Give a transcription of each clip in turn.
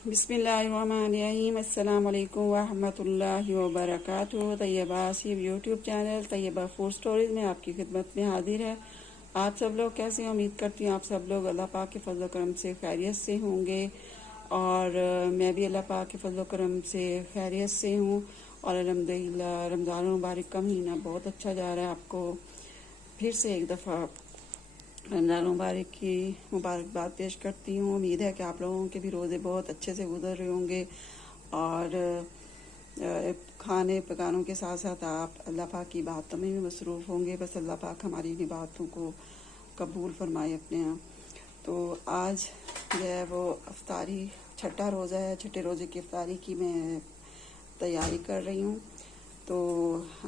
बिस्मिल्लाहिर्रहमानिर्रहीम। अस्सलाम वालेकुम वरहमतुल्लाहि वबरकातुहू। Tayyaba Asif YouTube channel Tayyaba food stories में आपकी खिदमत में हाजिर है। आप सब लोग कैसे हैं? उम्मीद करती हूँ आप सब लोग अल्लाह पाक के फजल करम से खैरियत से होंगे और मैं भी अल्लाह पाक के फजल करम से खैरियत से हूँ। और अल्हम्दुलिल्लाह रमज़ान मुबारक का महीना बहुत अच्छा जा रहा है। आपको फिर से एक दफ़ा रमज़ान मुबारक की मुबारकबाद पेश करती हूँ। उम्मीद है कि आप लोगों के भी रोज़े बहुत अच्छे से गुजर रहे होंगे और खाने पकानों के साथ साथ आप अल्लाह पाक की बातों में भी मसरूफ़ होंगे। बस अल्लाह पाक हमारी इन बातों को कबूल फरमाए अपने यहाँ। तो आज जो है वो अफ्तारी छठा रोज़ा है। छठे रोज़े की अफ्तारी की मैं तैयारी कर रही हूँ। तो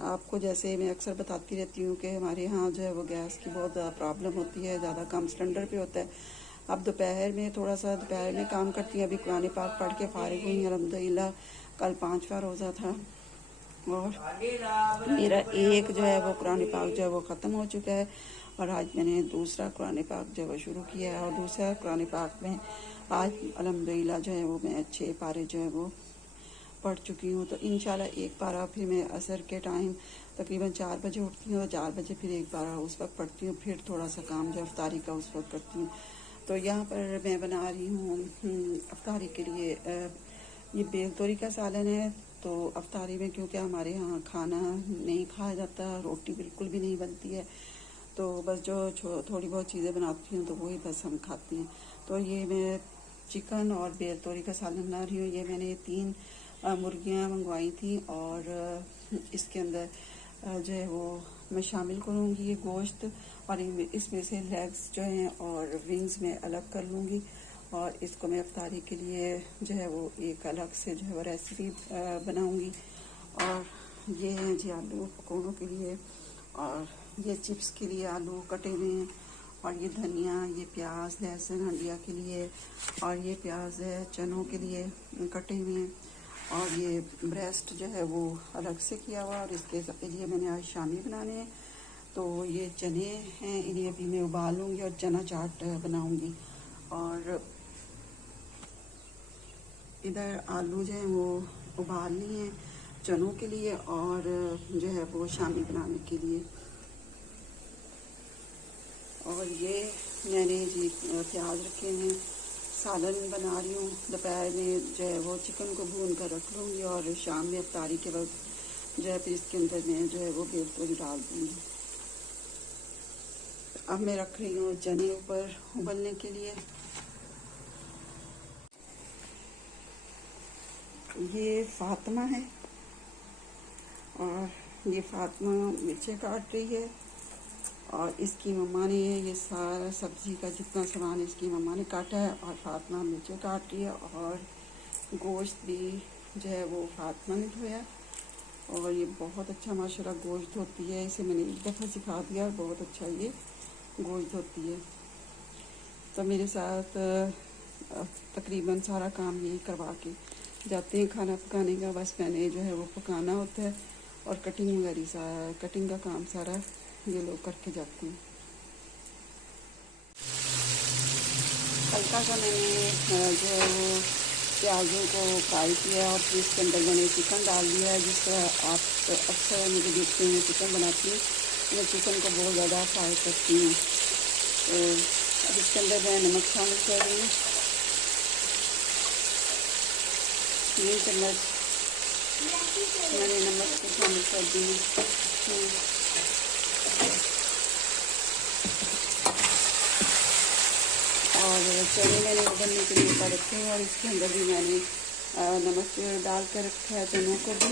आपको जैसे मैं अक्सर बताती रहती हूँ कि हमारे यहाँ जो है वो गैस की बहुत ज़्यादा प्रॉब्लम होती है, ज़्यादा काम सिलेंडर पे होता है। अब दोपहर में थोड़ा सा दोपहर में काम करती हैं। अभी कुरान पाक पढ़ के फारिग हुई अल्हम्दुलिल्लाह। कल 5वां रोज़ा था और मेरा एक जो है वो कुरान पाक जो है वो ख़त्म हो चुका है और आज मैंने दूसरा कुरान पाक जो है वो शुरू किया है। और दूसरा कुरान पाक में आज अल्हम्दुलिल्लाह जो है वो मैं 6 पारे जो है वो पढ़ चुकी हूँ। तो इंशाल्लाह एक पारा फिर मैं असर के टाइम तकरीबन 4 बजे उठती हूँ और 4 बजे फिर एक पारा उस वक्त पढ़ती हूँ। फिर थोड़ा सा काम जो अफ्तारी का उस वक्त करती हूँ। तो यहाँ पर मैं बना रही हूँ अफ्तारी के लिए ये बेल तोरी का सालन है। तो अफ्तारी में क्योंकि हमारे यहाँ खाना नहीं खाया जाता, रोटी बिल्कुल भी नहीं बनती है, तो बस जो थोड़ी बहुत चीज़ें बनाती हूँ तो वही बस हम खाते हैं। तो ये मैं चिकन और बेल तोरी का सालन बना रही हूँ। ये मैंने 3 मुर्गियाँ मंगवाई थी और इसके अंदर जो है वो मैं शामिल करूँगी ये गोश्त और इसमें से लेग्स जो हैं और विंग्स में अलग कर लूँगी और इसको मैं अफ्तारी के लिए जो है वो एक अलग से जो है वो रेसिपी बनाऊँगी। और ये हैं जी आलू पकौड़ों के लिए और ये चिप्स के लिए आलू कटे हुए हैं और ये धनिया, ये प्याज, लहसुन हंडिया के लिए और ये प्याज है चनों के लिए कटे हुए हैं और ये ब्रेस्ट जो है वो अलग से किया हुआ और इसके लिए मैंने आज शामी बनाने हैं। तो ये चने हैं, इन्हें अभी मैं उबालूंगी और चना चाट बनाऊंगी। और इधर आलू जो है वो उबालनी है चनों के लिए और जो है वो शामी बनाने के लिए। और ये मैंने जी प्याज रखे हैं, सालन बना रही हूँ। दोपहर में जो है वो चिकन को भून कर रख लूँगी और शाम में अफ्तारी के वक्त जो है फिर इसके अंदर मैं जो है वो बेल तोरी डाल दूँगी। अब मैं रख रही हूँ चने ऊपर उबलने के लिए। ये फातिमा है और ये फातिमा मिर्चें काट रही है और इसकी मम्मा ने ये सारा सब्ज़ी का जितना सामान इसकी मम्मा ने काटा है और फातिमा मिर्चें काट रही है और गोश्त भी जो है वो फातिमा ने धोया और ये बहुत अच्छा माशाल्लाह गोश्त होती है। इसे मैंने एक दफ़ा सिखा दिया और बहुत अच्छा ये गोश्त होती है। तो मेरे साथ तकरीबन सारा काम यही करवा के जाते हैं खाना पकाने का। बस मैंने जो है वो पकाना होता है और कटिंग वगैरह कटिंग का काम सारा ये लोग करके जाते हैं। हल्का सा मैंने जो है वो प्याज़ों को फ्राई किया और फिर इसके अंदर मैंने चिकन डाल दिया है। जिस तरह आप अक्सर मुझे देखते हैं चिकन बनाती हूँ, मैं चिकन को बहुत ज़्यादा फ्राई करती हूँ। तो अब इसके अंदर मैं नमक शामिल कर रही हूँ, 3 चम्मच मैंने नमक को शामिल कर दी है। और चने मैंने उबलने के लिए ऊपर रखे हैं और इसके अंदर भी मैंने नमक डाल कर रखा है चनों को भी।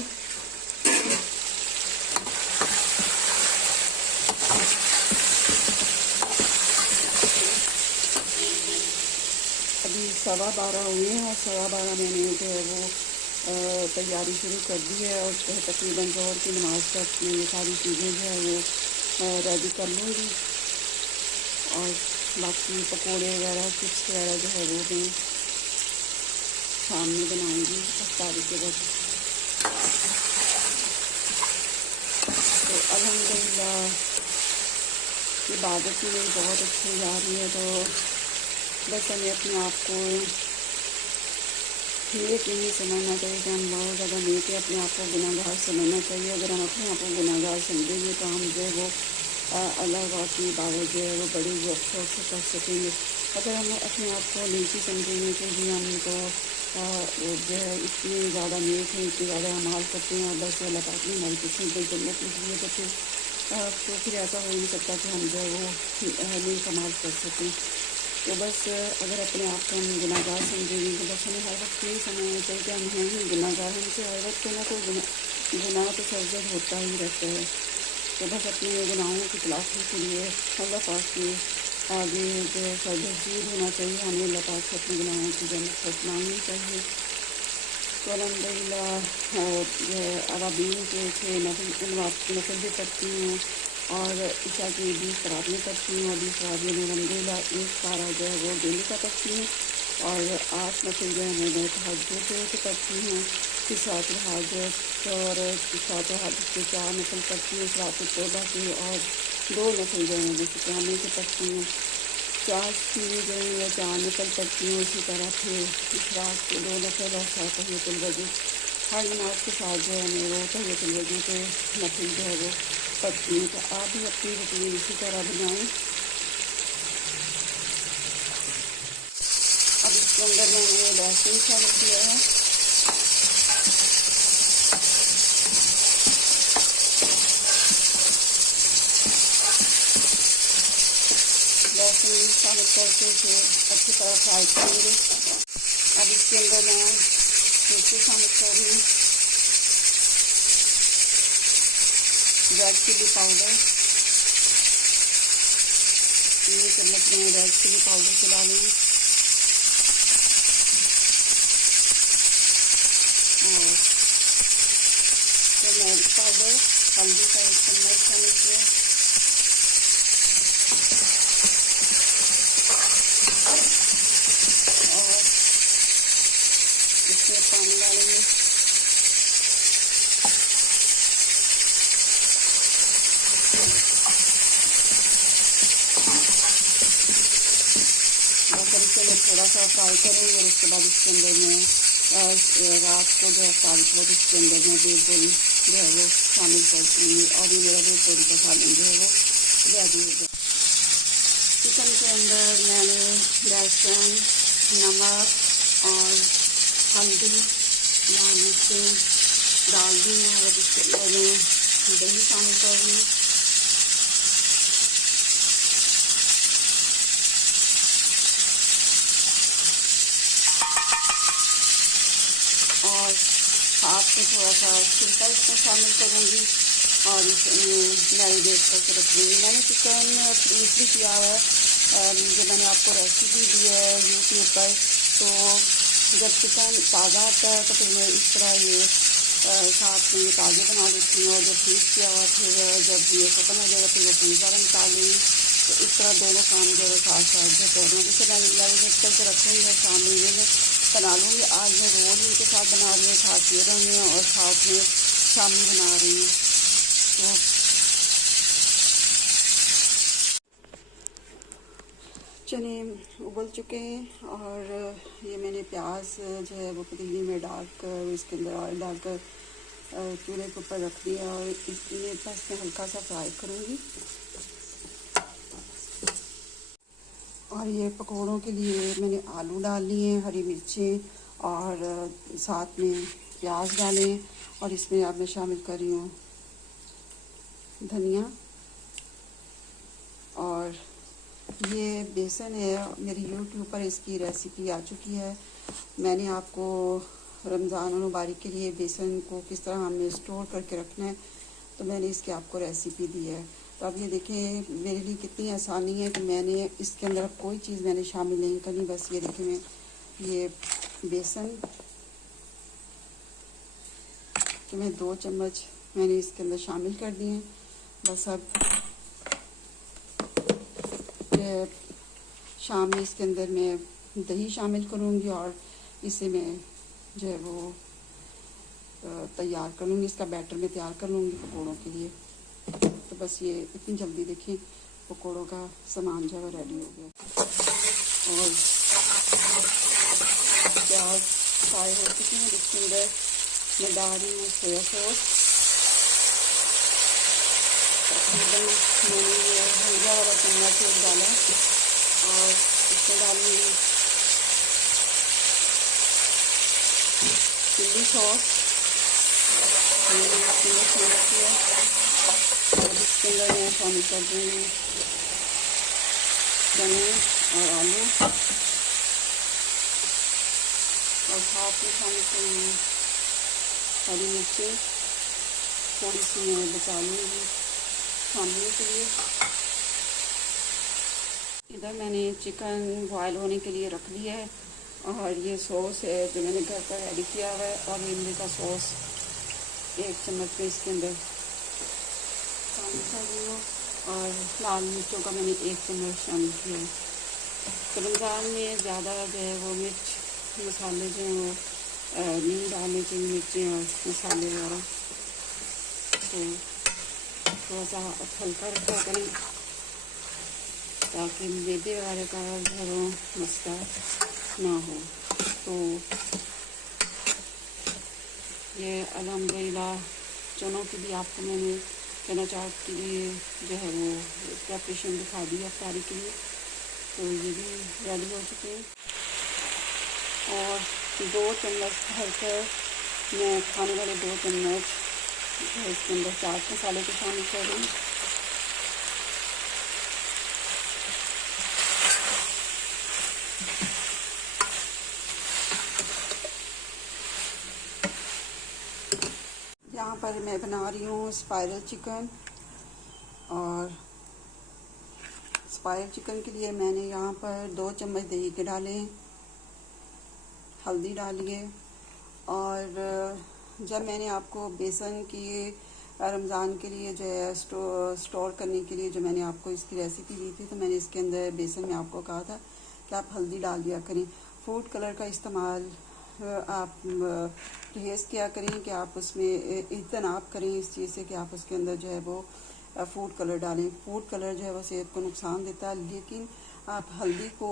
अभी 12:15 हुए हैं और 12:15 मैंने जो है वो तैयारी शुरू कर दी है और तकरीबन ज़ोहर की नमाज तक मैं ये सारी चीज़ें जो है वो रेडी कर लूँगी और बाकी पकोड़े वगैरह चिप्स वगैरह जो है वो मैं शाम में बनाऊँगी अफ्तारी के वक्त। तो अल्हम्दुलिल्लाह इबादत में मेरी बहुत अच्छी जा रही है। तो बस मैं अपने आप को नेक नहीं समझना चाहिए कि हम बहुत ज़्यादा नेक है, अपने आप को गुनाहगार समझना चाहिए। अगर हम अपने आप को गुनाहगार समझेंगे तो हम जो है वो अल्लाह की इबादत जो है वो बड़ी शौक से कर सकेंगे। अगर हम अपने आप को नीची समझेंगे कि जी हम तो जो है इतनी ज़्यादा नेक हैं, इतनी ज़्यादा अमाल करते हैं और बस अल्लाह पाक ने हमारी किस्मत में जन्नत लिखी है, तो फिर ऐसा हो नहीं सकता कि हम जो है वो नेक अमाल कर सकें। तो बस अगर अपने आप को हम गुनाहगार समझेंगे तो बस हमें हर वक्त यही समझना चाहिए कि हम हैं ही गुनाहगार, हमसे हर वक्त कोई ना कोई गुनाह तो सर्जन होता ही रहता है। तो बस अपने गुनाहों की तलाशी के लिए अल्लाह पाक की आगे जो सरदर्द होना चाहिए, हमें अल्लाह पाक से अपने गुनाहों की जन्नत मांगनी चाहिए। तो अल्हम्दुलिल्लाह जो है अराबीन के 6 नफल भी पढ़ती हूँ और ईशा की 20 रात में पढ़ती हूँ और 20 रात में अल्हम्दुलिल्लाह एक पारा जो है वो डेली का पढ़ती हूँ और 8 नफल जो है मैं तहज्जुद से पढ़ती हूँ। फिर सात हाजत और सात हाजत के 4 नफल पढ़ती हूँ सलात तौबा की और 2 नफल जो है वो शुक्राने से पढ़ती हूँ। 4 की जो है मैं 4 नफल पढ़ती हूँ। इसी तरह फिर इशराक के 2 नफल और साथ तहियतुल वज़ू हर नमाज के साथ जो है मैं वो तहियतुल वज़ू के नफल जो है वो पढ़ती हूँ। तो आप भी अपनी रूटीन इसी तरह बनाएं। अब इसके अंदर मैंने लहसुन शामिल किया है, लहसुन शामिल करके फिर अच्छी तरह फ्राई करेंगे। अब इसके अंदर मैं मिर्ची शामिल कर रही हूँ, रेड चिली पाउडर 3 चम्मच में रेड चिली पाउडर के डालेंगे और टर्मरिक पाउडर हल्दी का 1 चम्मच शामिल किया और इसमें पानी डालेंगे। इसे मैं थोड़ा सा फ्राई करूँगी और उसके बाद इसके अंदर मैं रात को जो है फ्राई कर इसके अंदर मैं बिल्कुल जो है वो शामिल कर दूँगी और ये मेरा बिल्कुल का सालन जो है वो रेडी हो जाए। चिकन के अंदर मैंने लहसुन, नमक और हल्दी, लाल मिर्चें डाल दी हैं और इसके अंदर मैं दही शामिल कर रही हूँ। और साथ में थोड़ा सा सिरका इसमें शामिल करूँगी और इसमें मैरिनेट करके रख दूँगी। मैंने चिकन फ्रीज भी किया हुआ है, जो मैंने आपको रेसिपी दी है यूट्यूब पर। तो जब चिकन ताज़ा आता है तो फिर मैं इस तरह ये साथ में ये ताज़े बना देती हूँ और जब फ्रीज किया हुआ फिर जब ये ख़त्म हो जाएगा फिर वो फ्रीज वाला निकाल लूँगी। तो इस तरह दोनों काम जो है साथ साथ जो कर रहा हूँ। जैसे मैं मैरिनेट करके रखूँगी और शाम में ये मैं बना लूँगी। आज मैं रोल इनके साथ बना रही हूँ, साथ ये रही हूँ और साथ में शामी बना रही हूँ। तो चने उबल चुके हैं और ये मैंने प्याज जो है वो पतीली में डालकर इसके अंदर ऑयल डालकर चूल्हे के ऊपर रख दिया और इसमें बस मैं हल्का सा फ्राई करूँगी। और ये पकौड़ों के लिए मैंने आलू डाल लिए हैं, हरी मिर्चें और साथ में प्याज डालें और इसमें अब मैं शामिल कर रही हूँ धनिया। और ये बेसन है, मेरी यूट्यूब पर इसकी रेसिपी आ चुकी है। मैंने आपको रमज़ान मुबारक के लिए बेसन को किस तरह हमें स्टोर करके रखना है तो मैंने इसकी आपको रेसिपी दी है। तो अब ये देखें मेरे लिए कितनी आसानी है कि मैंने इसके अंदर कोई चीज़ मैंने शामिल नहीं करनी। बस ये देखें मैं ये बेसन कि मैं 2 चम्मच मैंने इसके अंदर शामिल कर दिए हैं। बस अब शाम में इसके अंदर मैं दही शामिल करूँगी और इसे मैं जो है वो तैयार कर लूँगी, इसका बैटर मैं तैयार कर लूँगी पकौड़ों के लिए। तो बस ये इतनी जल्दी देखिए पकौड़ों का सामान जो है रेडी हो गया और प्याज फ्राई हो चुकी हैं। इसके अंदर मैं डाल रही हूँ सोया सॉस। तकरीबन मैंने ये हल्का वाला चम्मच डाला और इसमें डालूँगी चिल्ली सॉस। मैंने इसमें शामिल किया और इसके अंदर मैं शामिल कर दूँगी चने और आलू और साथ में शामिल करूँगी हरी मिर्ची, थोड़ी सी मैं बचा लूँगी सामने के लिए। इधर मैंने चिकन बॉयल होने के लिए रख लिया है और ये सॉस है जो मैंने घर पर रेडी किया हुआ है और इमली का सॉस 1 चम्मच में इसके अंदर शामिल कर रही हूँ और लाल मिर्चों का मैंने 1 चम्मच शामिल किया है। तो रमज़ान में ज़्यादा जो है वो मिर्च मसाले जो हैं वो नहीं डालने चाहिए, मिर्चें और मसाले वगैरह। तो थोड़ा सा हल्का रखा करें ताकि मैदे वगैरह का जो है वो मसला ना हो। तो ये अल्हम्दुलिल्लाह चनों की भी आपको मैंने चना चाट के लिए जो है वो प्रेपरेशन दिखा दी अफ्तारी के लिए। तो ये भी रेडी हो चुके हैं और 2 चम्मच भरकर मैं खाने वाले 2 चम्मच इसके अंदर चाट मसाले को शामिल कर रही हूँ। यहाँ पर मैं बना रही हूँ स्पाइरल चिकन और स्पाइरल चिकन के लिए मैंने यहाँ पर 2 चम्मच दही के डाले, हल्दी डाली है। और जब मैंने आपको बेसन की रमज़ान के लिए जो है स्टोर करने के लिए जो मैंने आपको इसकी रेसिपी दी थी तो मैंने इसके अंदर बेसन में आपको कहा था कि आप हल्दी डाल दिया करें। फूड कलर का इस्तेमाल आप परहेज़ किया करें कि आप उसमें इज्तनाब करें इस चीज़ से कि आप उसके अंदर जो है वो फूड कलर डालें। फूड कलर जो है वो सेहत को नुकसान देता है, लेकिन आप हल्दी को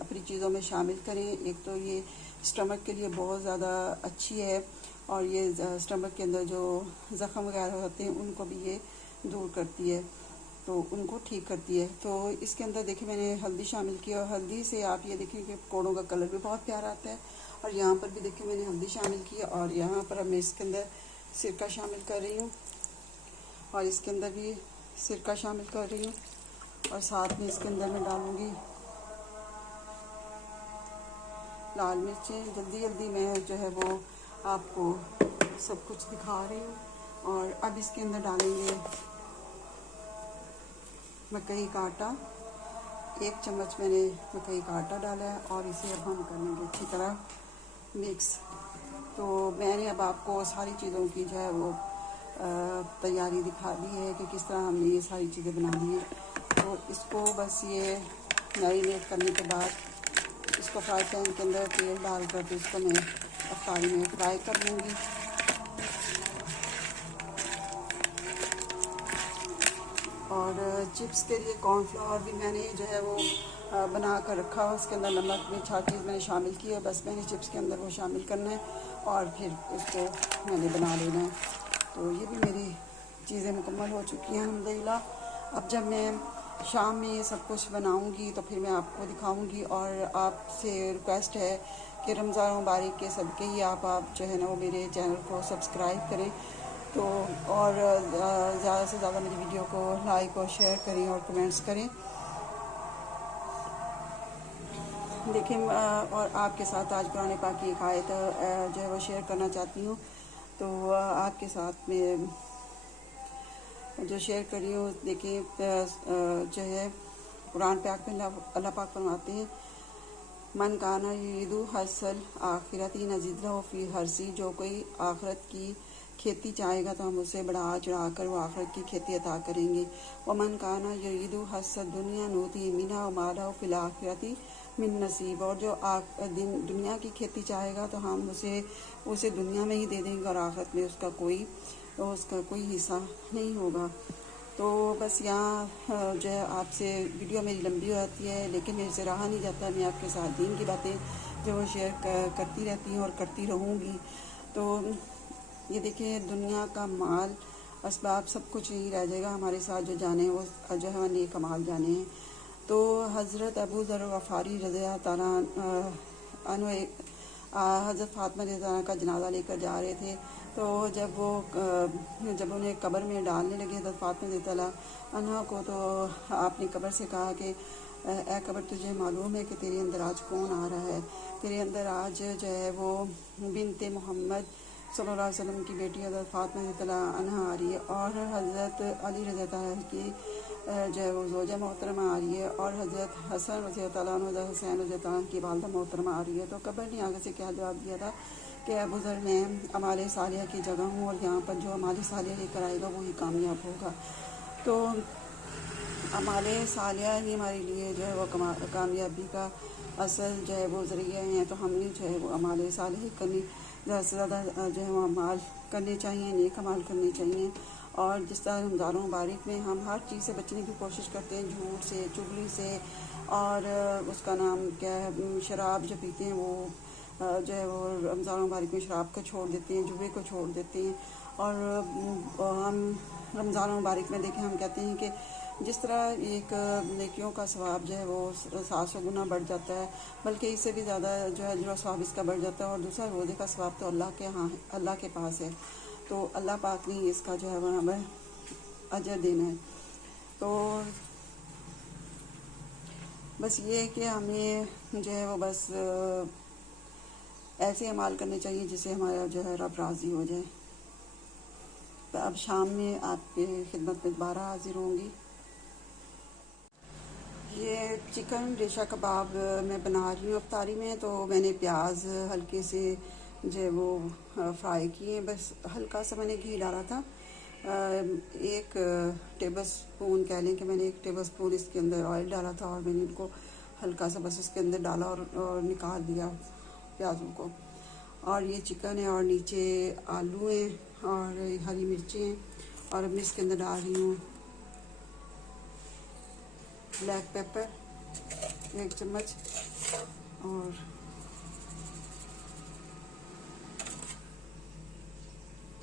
अपनी चीज़ों में शामिल करें। एक तो ये स्टमक के लिए बहुत ज़्यादा अच्छी है और ये स्टमक के अंदर जो ज़ख़म वगैरह होते हैं उनको भी ये दूर करती है, तो उनको ठीक करती है। तो इसके अंदर देखिए मैंने हल्दी शामिल की और हल्दी से आप ये देखिए कि पकौड़ों का कलर भी बहुत प्यारा आता है। और यहाँ पर भी देखिए मैंने हल्दी शामिल की और यहाँ पर अब मैं इसके अंदर सिरका शामिल कर रही हूँ और इसके अंदर भी सिरका शामिल कर रही हूँ और साथ में इसके अंदर मैं डालूँगी लाल मिर्चें। जल्दी जल्दी मैं जो है वो आपको सब कुछ दिखा रही हूँ। और अब इसके अंदर डालेंगे मकई का आटा, 1 चम्मच मैंने मकई का आटा डाला है और इसे अब हम कर लेंगे अच्छी तरह मिक्स। तो मैंने अब आपको सारी चीज़ों की जो है वो तैयारी दिखा दी है कि किस तरह हमने ये सारी चीज़ें बना दी हैं। तो इसको बस ये मैरिनेट करने के बाद इसको फ्राई पैन के अंदर तेल डाल कर तो इसको मैं अफ्तारी में फ्राई कर लूँगी। और चिप्स के लिए कॉर्नफ्लावर भी मैंने जो है वो बना कर रखा है, उसके अंदर नमक मिर्च हर चीज़ मैंने शामिल की है। बस मैंने चिप्स के अंदर वो शामिल करना है और फिर उसको मैंने बना लेना है। तो ये भी मेरी चीज़ें मुकम्मल हो चुकी हैं अल्हम्दुलिल्लाह। अब जब मैं शाम में ये सब कुछ बनाऊंगी तो फिर मैं आपको दिखाऊंगी। और आपसे रिक्वेस्ट है कि रमज़ान मुबारक के सदक़े ही आप जो है ना वो मेरे चैनल को सब्सक्राइब करें। तो और ज़्यादा से ज़्यादा मेरी वीडियो को लाइक और शेयर करें और कमेंट्स करें। देखिए और आपके साथ आज कुरान पाक की एक आयत जो है वो शेयर करना चाहती हूँ। तो आपके साथ में जो शेयर कर रही हूँ, देखिए जो है कुरान पाक में अल्लाह पाक फरमाते हैं मन काना युरीदु हर्सल आखिरती नज़ीद लहु फी हर्सी, जो कोई आखिरत की खेती चाहेगा तो हम उसे बढ़ा चढ़ा कर वो आखिरत की खेती अता करेंगे। व मन काना युरीदु हर्सल दुनिया नूती मिना माला फिल आखिरती मिन नसीब, और जो दुनिया की खेती चाहेगा तो हम उसे दुनिया में ही दे देंगे और आखिरत में उसका कोई हिस्सा नहीं होगा। तो बस यहाँ जो है आपसे वीडियो मेरी लंबी हो जाती है, लेकिन मेरे से रहा नहीं जाता, मैं आपके साथ दीन की बातें जो वो शेयर करती रहती हूँ और करती रहूँगी। तो ये देखिए, दुनिया का माल असबाब सब कुछ ही रह जाएगा, हमारे साथ जो जाने वो जो है नेक अमाल जाने हैं। तो हज़रत अबू ज़र गफ़ारी रज़ी ताला अन्हु हज़रत फ़ातिमा रज़ी ताला का जनाज़ा लेकर जा रहे थे। तो जब उन्हें कब्र में डालने लगे हज़रत फ़ातिमा रज़ी ताला अन्हा को, तो आपने कब्र से कहा कि ए कब्र, तुझे मालूम है कि तेरे अंदर आज कौन आ रहा है? तेरे अंदर आज जो है वो बिनते मोहम्मद सल्लल्लाहु अलैहि वसल्लम की बेटी हज़रत फ़ातिमा रज़ी ताला अन्हा आ रही है, और हज़रत अली रज़ी ताला की जो है वो ज़ौजा मोहतरमा आ रही है, और हज़रत हसन रज़ी ताला अन्हु, हज़रत हुसैन रज़ी ताला की वालिदा मोहतरमा आ रही है। तो कब्र ने आगे से क्या जवाब दिया था कि अबू ज़र, मैं अमाल सालिहा की जगह हूँ, और यहाँ पर जो अमाल सालिहा लेकर आएगा वही कामयाब होगा। तो अमाल सालिहा ही हमारे लिए जो है वो कामयाबी का असल जो है वो ज़रिया हैं। तो हमने जो है वो अमाल सालिहा करनी, ज़्यादा से ज़्यादा जो है वो अमाल करने चाहिए, नेक अमाल करने चाहिए। और जिस तरह रमज़ान मुबारक में हम हर चीज़ से बचने की कोशिश करते हैं, झूठ से, चुगली से, और उसका नाम क्या है, शराब जो पीते हैं वो जो है वो रमज़ान मुबारक में शराब को छोड़ देते हैं, जुए को छोड़ देते हैं। और हम रमज़ान मुबारक में देखें, हम कहते हैं कि जिस तरह एक नेकियों का सवाब जो है वो 700 गुना बढ़ जाता है, बल्कि इससे भी ज़्यादा जो है जो सवाब इसका बढ़ जाता है। और दूसरा, रोज़े का सवाब तो अल्लाह के पास है, तो अल्लाह पाक ने इसका जो है वो हमें अजर देना है। तो बस ये है कि हमें जो है वो बस ऐसे अमाल करने चाहिए जिससे हमारा जो है रब राज़ी हो जाए। तो अब शाम में आपके खिदमत में दोबारा हाजिर होंगी। ये चिकन रेशा कबाब मैं बना रही हूँ अफ्तारी में। तो मैंने प्याज हल्के से जो है वो फ्राई किए, बस हल्का सा मैंने घी डाला था। 1 टेबल स्पून कह लें कि मैंने 1 टेबल स्पून इसके अंदर ऑयल डाला था, और मैंने इनको हल्का सा बस इसके अंदर डाला और निकाल दिया प्याज़ों को। और ये चिकन है, और नीचे आलू हैं, और हरी मिर्ची हैं, और मैं इसके अंदर डाल रही हूँ ब्लैक पेपर 1 चम्मच, और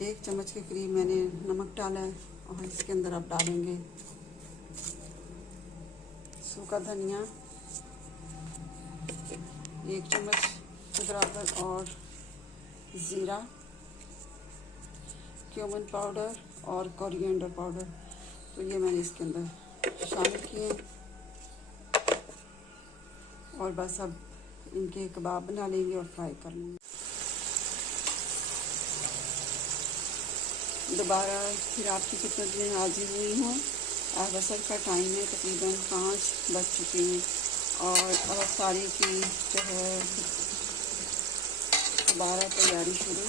1 चम्मच के करीब मैंने नमक डाला है। और इसके अंदर अब डालेंगे सूखा धनिया 1 चम्मच के बराबर, और ज़ीरा, क्यूमिन पाउडर और कोरिएंडर पाउडर। तो ये मैंने इसके अंदर शामिल किए, और बस अब इनके कबाब बना लेंगे और फ्राई कर लेंगे। दोबारा फिर आपकी खिदमत में हाजिर हुई हूँ। अब असर का टाइम है, तकरीबन 5 बज चुके हैं, और अब अफ्तारी की जो है दोबारा तैयारी शुरू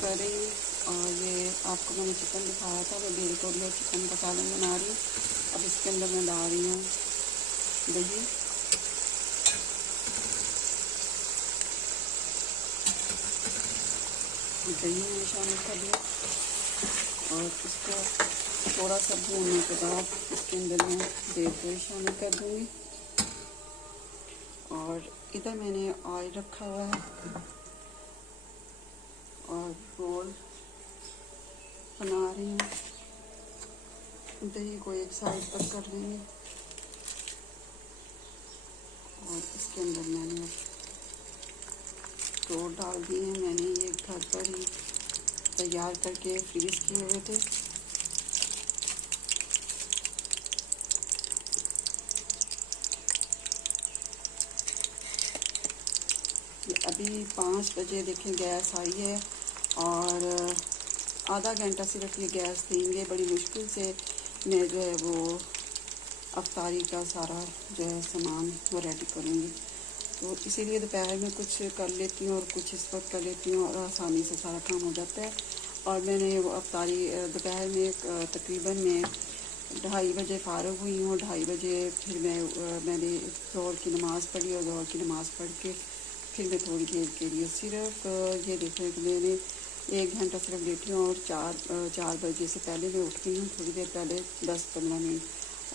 कर रही हूँ। और ये आपको मैंने चिकन दिखाया था, मैं बिल्कुल ये चिकन का सालन बना रही हूँ। अब इसके अंदर मैं डाल रही हूँ दही, मैंने शामिल कर दिया, और इसको थोड़ा सा भूनने के बाद इसके अंदर मैं देर शामिल कर दूँगी। और इधर मैंने ऑयल रखा हुआ है, और रोल बना रही हूँ। दही को एक साइड पर कर लेंगे, और इसके अंदर मैंने रोल डाल दिए हैं। मैंने ये घर पर ही तैयार करके फ्रीज़ किए हुए थे। अभी 5 बजे देखें गैस आई है, और आधा घंटा सिर्फ ये गैस देंगे। बड़ी मुश्किल से मैं जो है वो अफ्तारी का सारा जो है सामान वो रेडी करूँगी। तो इसीलिए दोपहर में कुछ कर लेती हूँ और कुछ इस वक्त कर लेती हूँ, और आसानी से सारा काम हो जाता है। और मैंने वो अफ्तारी दोपहर में तकरीबन मैं 2:30 बजे फ़ारिग हुई हूँ। 2:30 बजे फिर मैंने ज़ोहर की नमाज़ पढ़ी, और ज़ोहर की नमाज़ पढ़ के फिर मैं थोड़ी देर के लिए सिर्फ ये देखें कि मैंने 1 घंटा सिर्फ लेटी हूँ, और 4 बजे से पहले मैं उठ गई हूँ, थोड़ी देर पहले 10-15 मिनट।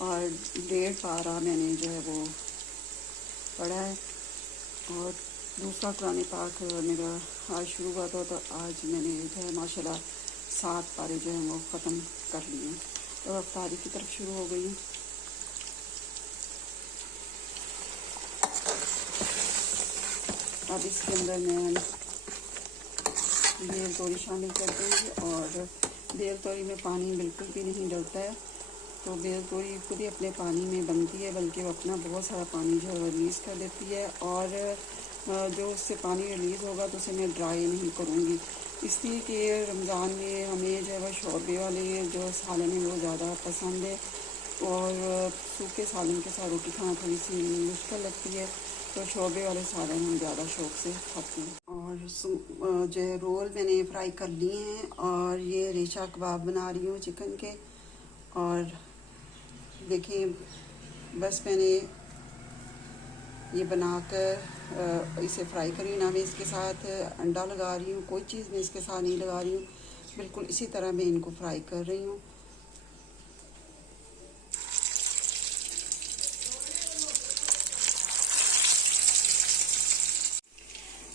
और 1:30 पारा मैंने जो है वो पढ़ा है, और दूसरा कुरान पाक मेरा आज शुरू हुआ था, तो आज मैंने जो है माशाल्लाह 7 पारे जो हैं वो ख़त्म कर लिए हैं। तो अफ्तारी की तरफ शुरू हो गई हूँ। अब इसके अंदर मैं बेल तोरी शामिल कर दूँगी, और बेल तोरी में पानी बिल्कुल भी नहीं डलता है, तो बेल तोरी खुद ही अपने पानी में बनती है, बल्कि वो अपना बहुत सारा पानी जो है रिलीज़ कर देती है। और जो उससे पानी रिलीज़ होगा तो उसे मैं ड्राई नहीं करूँगी, इसलिए कि रमज़ान में हमें जो है वह शोरबे वाले जो सालन है वो ज़्यादा पसंद है, और सूखे सालन के साथ रोटी खाना थोड़ी सी मुश्किल लगती है, तो शोरबे वाले सालन हम ज़्यादा शौक़ से खाते हैं। और जो है रोल मैंने फ्राई कर लिए हैं, और ये रेशा कबाब बना रही हूँ चिकन के। और देखिए बस मैंने ये बनाकर इसे फ्राई करी, ना मैं इसके साथ अंडा लगा रही हूँ, कोई चीज़ मैं इसके साथ नहीं लगा रही हूँ, बिल्कुल इसी तरह मैं इनको फ्राई कर रही हूँ।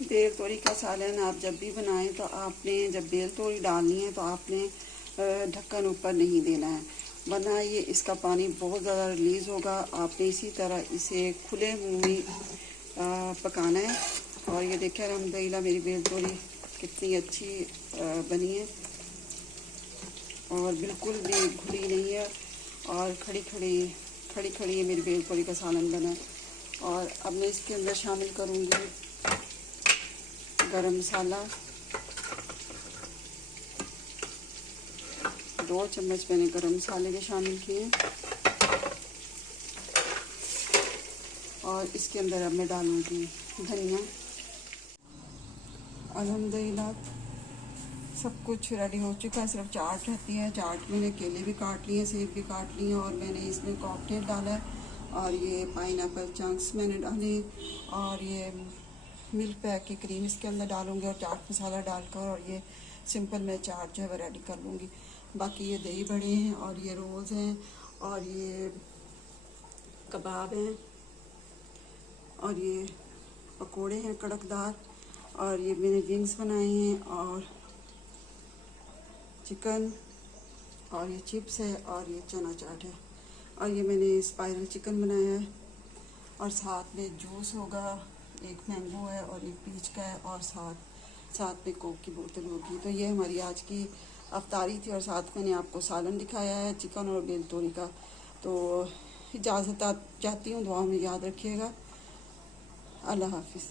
बेल तोरी का सालन आप जब भी बनाएं तो आपने जब बेल तोरी डालनी है तो आपने ढक्कन ऊपर नहीं देना है, वरना ये इसका पानी बहुत ज़्यादा रिलीज़ होगा। आपने इसी तरह इसे खुले मुंह में पकाना है। और ये देखिए अल्हम्दुलिल्लाह मेरी बेल तोरी कितनी अच्छी बनी है, और बिल्कुल भी घुली नहीं है, और खड़ी खड़ी मेरी बेल तोरी का सालन बना है। और अब मैं इसके अंदर शामिल करूँगी गरम मसाला, 2 चम्मच मैंने गरम मसाले के शामिल किए। और इसके अंदर अब मैं डालूँगी धनिया। अल्हम्दुलिल्लाह सब कुछ रेडी हो चुका है, सिर्फ चाट रहती है। चाट मैंने केले भी काट लिए, सेब भी काट लिए, और मैंने इसमें कॉकटेल डाला है, और ये पाइनएप्पल चंक्स मैंने डाले, और ये मिल्क पैक की क्रीम इसके अंदर डालूंगी, और चाट मसाला डालकर, और ये सिंपल मैं चाट जो है वह रेडी कर लूँगी। बाकी ये दही बड़े हैं, और ये रोल्स हैं, और ये कबाब हैं, और ये पकोड़े हैं कड़कदार, और ये मैंने विंग्स बनाए हैं, और चिकन, और ये चिप्स है, और ये चना चाट है, और ये मैंने स्पाइरल चिकन बनाया है, और साथ में जूस होगा, एक मैंगो है और एक पीच का है, और साथ में कोक की बोतल होगी। तो ये हमारी आज की अफ्तारी थी, और साथ मैंने आपको सालन दिखाया है चिकन और बेल तोरी का। तो इजाज़त चाहती हूँ, दुआ में याद रखिएगा। अल्लाह हाफिज़।